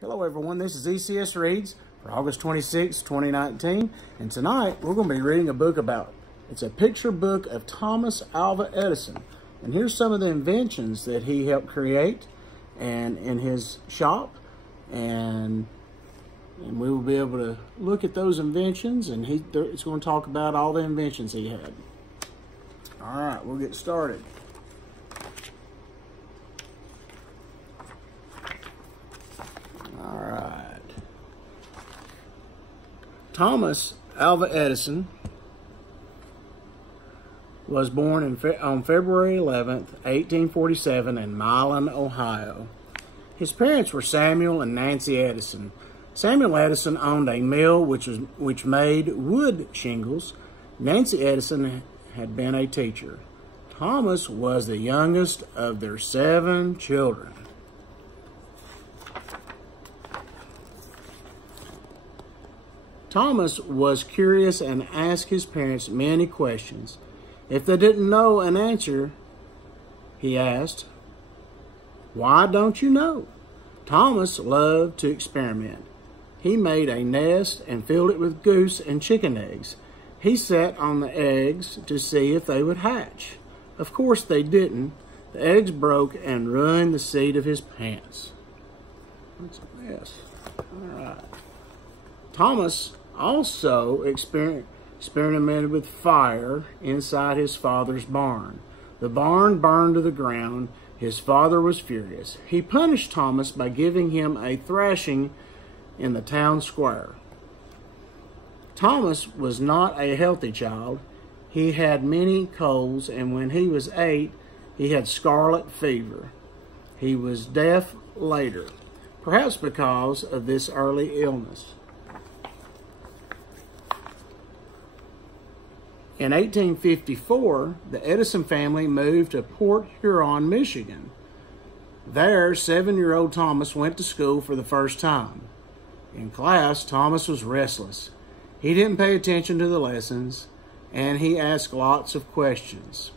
Hello everyone, this is ECS-READS for August 26, 2019, and tonight we're going to be reading a book it's a picture book of Thomas Alva Edison. And here's some of the inventions that he helped create and in his shop, and we will be able to look at those inventions, and it's going to talk about all the inventions he had. All right, we'll get started. All right. Thomas Alva Edison was born on February 11th, 1847 in Milan, Ohio. His parents were Samuel and Nancy Edison. Samuel Edison owned a mill which made wood shingles. Nancy Edison had been a teacher. Thomas was the youngest of their 7 children. Thomas was curious and asked his parents many questions. If they didn't know an answer, he asked, "Why don't you know?" Thomas loved to experiment. He made a nest and filled it with goose and chicken eggs. He sat on the eggs to see if they would hatch. Of course they didn't. The eggs broke and ruined the seat of his pants. That's a mess. All right. Thomas also experimented with fire inside his father's barn. The barn burned to the ground. His father was furious. He punished Thomas by giving him a thrashing in the town square. Thomas was not a healthy child. He had many colds, and when he was 8, he had scarlet fever. He was deaf later, perhaps because of this early illness. In 1854, the Edison family moved to Port Huron, Michigan. There, 7-year-old Thomas went to school for the first time. In class, Thomas was restless. He didn't pay attention to the lessons, and he asked lots of questions.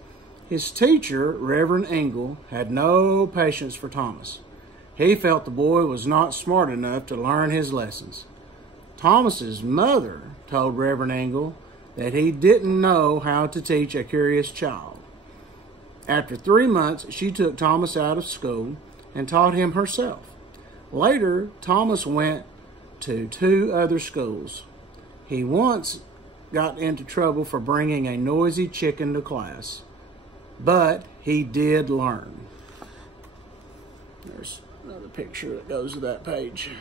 His teacher, Reverend Engel, had no patience for Thomas. He felt the boy was not smart enough to learn his lessons. Thomas's mother told Reverend Engel that he didn't know how to teach a curious child. After 3 months, she took Thomas out of school and taught him herself. Later, Thomas went to 2 other schools. He once got into trouble for bringing a noisy chicken to class, but he did learn. There's another picture that goes to that page.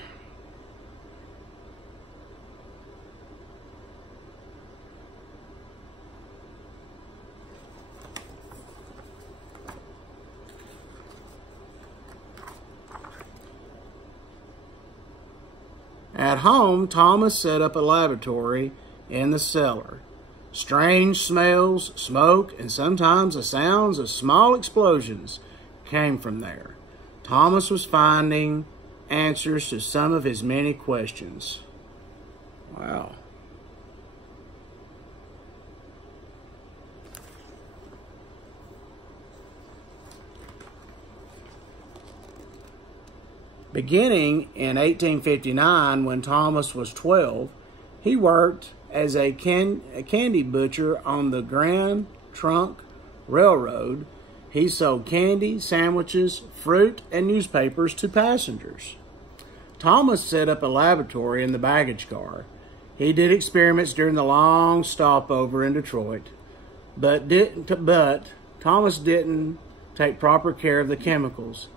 At home, Thomas set up a laboratory in the cellar. Strange smells, smoke, and sometimes the sounds of small explosions came from there. Thomas was finding answers to some of his many questions. Wow. Beginning in 1859, when Thomas was 12, he worked as a candy butcher on the Grand Trunk Railroad. He sold candy, sandwiches, fruit, and newspapers to passengers. Thomas set up a laboratory in the baggage car. He did experiments during the long stopover in Detroit, but Thomas didn't take proper care of the chemicals,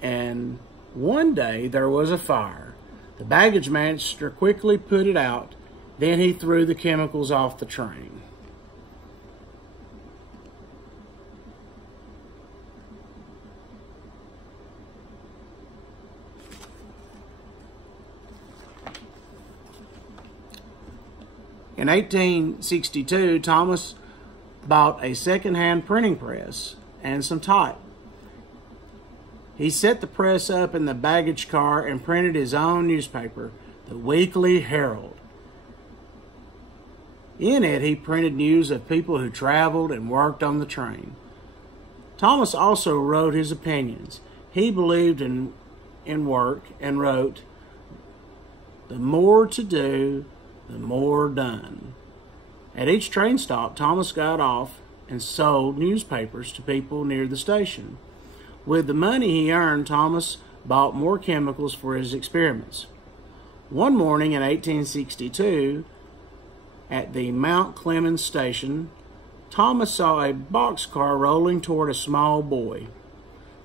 and one day there was a fire. The baggage master quickly put it out. Then he threw the chemicals off the train. In 1862, Thomas bought a second-hand printing press and some type. He set the press up in the baggage car and printed his own newspaper, the Weekly Herald. In it, he printed news of people who traveled and worked on the train. Thomas also wrote his opinions. He believed in work and wrote, The more to do, the more done. At each train stop, Thomas got off and sold newspapers to people near the station. With the money he earned, Thomas bought more chemicals for his experiments. One morning in 1862, at the Mount Clemens station, Thomas saw a boxcar rolling toward a small boy.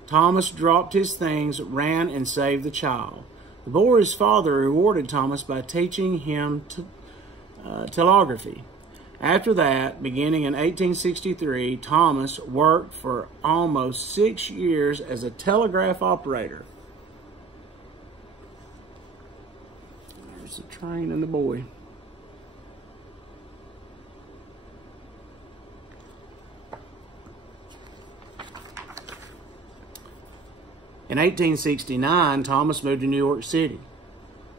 Thomas dropped his things, ran, and saved the child. The boy's father rewarded Thomas by teaching him telegraphy. After that, beginning in 1863, Thomas worked for almost 6 years as a telegraph operator. There's the train and the boy. In 1869, Thomas moved to New York City.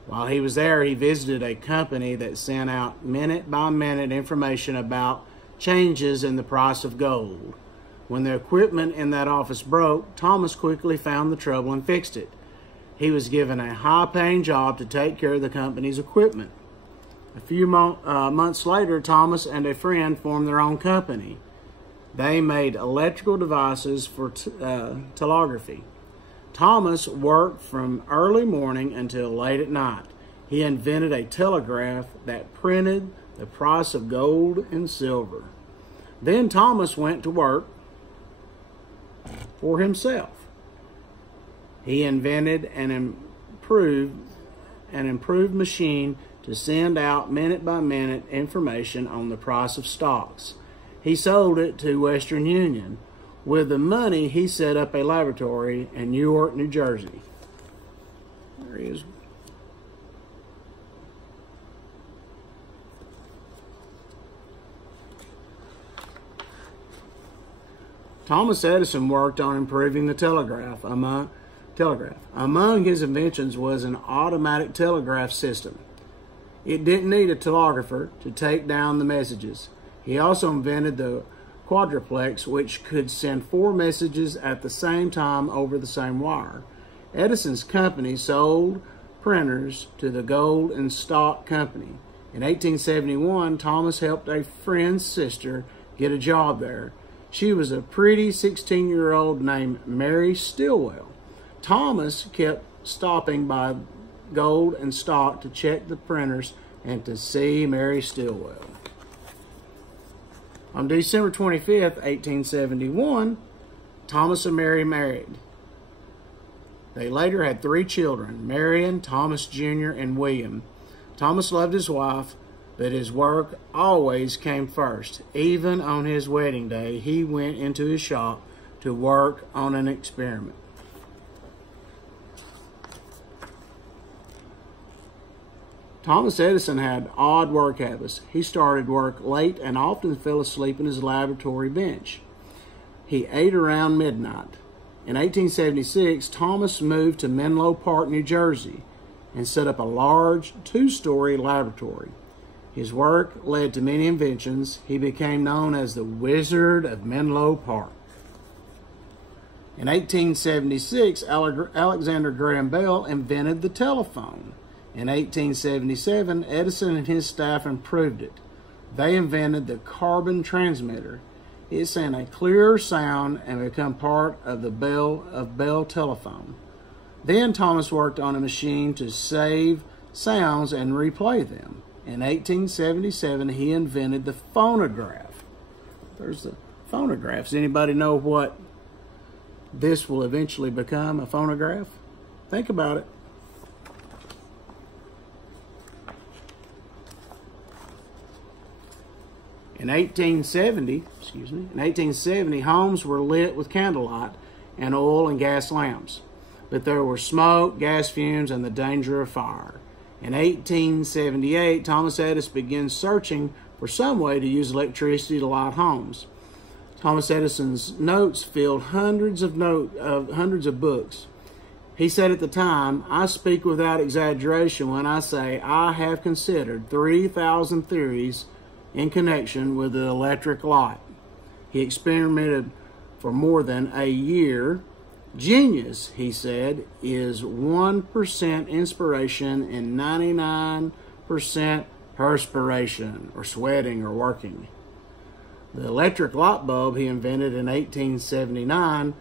While he was there, he visited a company that sent out minute-by-minute information about changes in the price of gold. When the equipment in that office broke, Thomas quickly found the trouble and fixed it. He was given a high-paying job to take care of the company's equipment. A few months later, Thomas and a friend formed their own company. They made electrical devices for telegraphy. Thomas worked from early morning until late at night. He invented a telegraph that printed the price of gold and silver. Then Thomas went to work for himself. He invented an improved machine to send out minute-by-minute information on the price of stocks. He sold it to Western Union. With the money, he set up a laboratory in Newark, New Jersey. There he is. Thomas Edison worked on improving the telegraph. Among his inventions was an automatic telegraph system. It didn't need a telegrapher to take down the messages. He also invented the quadruplex, which could send 4 messages at the same time over the same wire. Edison's company sold printers to the Gold and Stock Company. In 1871, Thomas helped a friend's sister get a job there. She was a pretty 16-year-old named Mary Stilwell. Thomas kept stopping by Gold and Stock to check the printers and to see Mary Stilwell. On December 25th, 1871, Thomas and Mary married. They later had 3 children, Marion, Thomas Jr., and William. Thomas loved his wife, but his work always came first. Even on his wedding day, he went into his shop to work on an experiment. Thomas Edison had odd work habits. He started work late and often fell asleep in his laboratory bench. He ate around midnight. In 1876, Thomas moved to Menlo Park, New Jersey, and set up a large 2-story laboratory. His work led to many inventions. He became known as the Wizard of Menlo Park. In 1876, Alexander Graham Bell invented the telephone. In 1877, Edison and his staff improved it. They invented the carbon transmitter. It sent a clearer sound and became part of the Bell telephone. Then Thomas worked on a machine to save sounds and replay them. In 1877, he invented the phonograph. There's the phonograph. Does anybody know what this will eventually become, a phonograph? Think about it. In 1870, homes were lit with candlelight and oil and gas lamps, but there were smoke, gas fumes, and the danger of fire. In 1878, Thomas Edison began searching for some way to use electricity to light homes. Thomas Edison's notes filled hundreds of books. He said at the time, "I speak without exaggeration when I say I have considered 3,000 theories in connection with the electric light." He experimented for more than a year Genius, he said, is 1% inspiration and 99% perspiration, or sweating or working. The electric light bulb he invented in 1879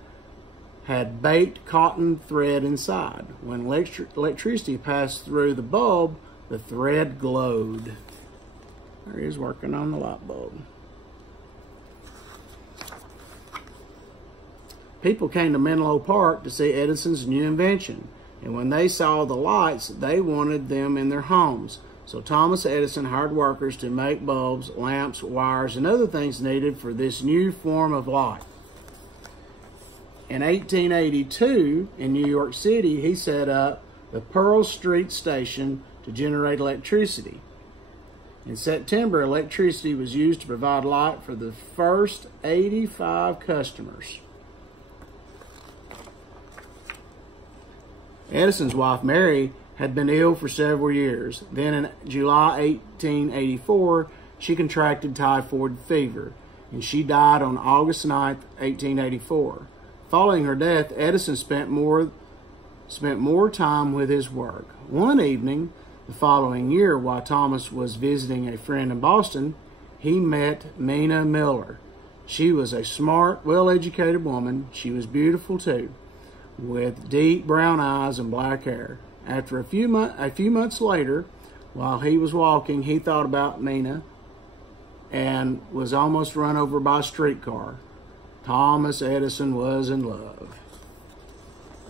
had baked cotton thread inside. When electricity passed through the bulb, the thread glowed. There he is working on the light bulb. People came to Menlo Park to see Edison's new invention, and when they saw the lights, they wanted them in their homes. So Thomas Edison hired workers to make bulbs, lamps, wires, and other things needed for this new form of light. In 1882, in New York City, he set up the Pearl Street Station to generate electricity. In September, electricity was used to provide light for the first 85 customers. Edison's wife, Mary, had been ill for several years. Then in July 1884, she contracted typhoid fever, and she died on August 9, 1884. Following her death, Edison spent more time with his work. One evening, the following year, while Thomas was visiting a friend in Boston, he met Mina Miller. She was a smart, well-educated woman. She was beautiful too, with deep brown eyes and black hair. After a few months later, while he was walking, he thought about Mina and was almost run over by a streetcar. Thomas Edison was in love.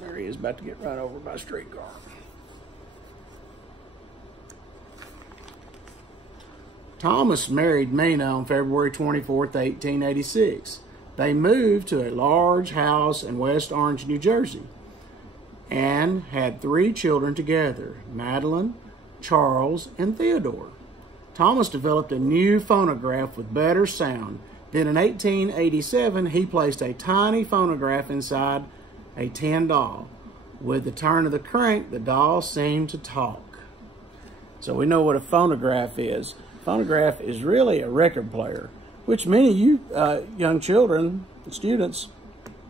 There he is, about to get run over by a streetcar. Thomas married Mina on February 24th, 1886. They moved to a large house in West Orange, New Jersey, and had 3 children together, Madeline, Charles, and Theodore. Thomas developed a new phonograph with better sound. Then in 1887, he placed a tiny phonograph inside a tin doll. With the turn of the crank, the doll seemed to talk. So we know what a phonograph is. Phonograph is really a record player, which many of you young children, students,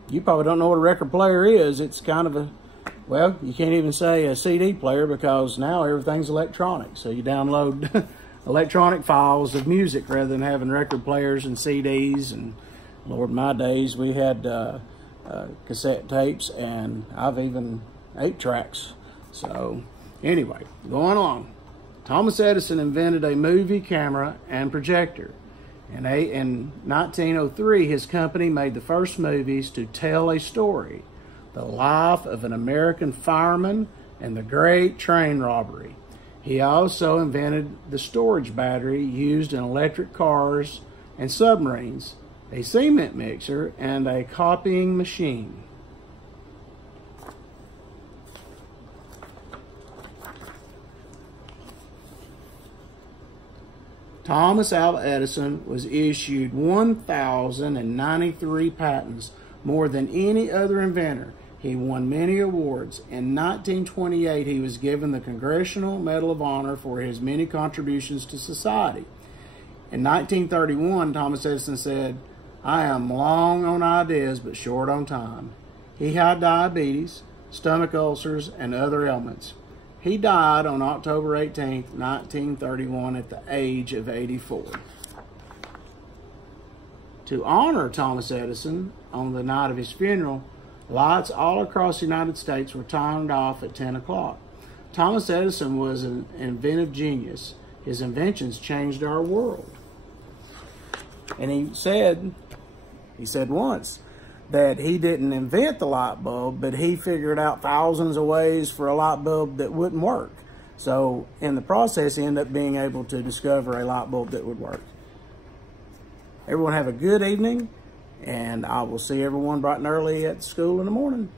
you probably don't know what a record player is. It's kind of a, well, you can't even say a CD player because now everything's electronic. So you download electronic files of music rather than having record players and CDs. And Lord, my days, we had cassette tapes, and I've even 8-tracks. So anyway, going on. Thomas Edison invented a movie camera and projector. In 1903, his company made the first movies to tell a story, the life of an American fireman and the great train robbery. He also invented the storage battery used in electric cars and submarines, a cement mixer, and a copying machine. Thomas Alva Edison was issued 1,093 patents, more than any other inventor. He won many awards. In 1928, he was given the Congressional Medal of Honor for his many contributions to society. In 1931, Thomas Edison said, "I am long on ideas, but short on time." He had diabetes, stomach ulcers, and other ailments. He died on October 18, 1931, at the age of 84. To honor Thomas Edison, on the night of his funeral, lights all across the United States were turned off at 10 o'clock. Thomas Edison was an inventive genius. His inventions changed our world. And he said once that he didn't invent the light bulb, but he figured out thousands of ways for a light bulb that wouldn't work. So in the process, he ended up being able to discover a light bulb that would work. Everyone have a good evening, and I will see everyone bright and early at school in the morning.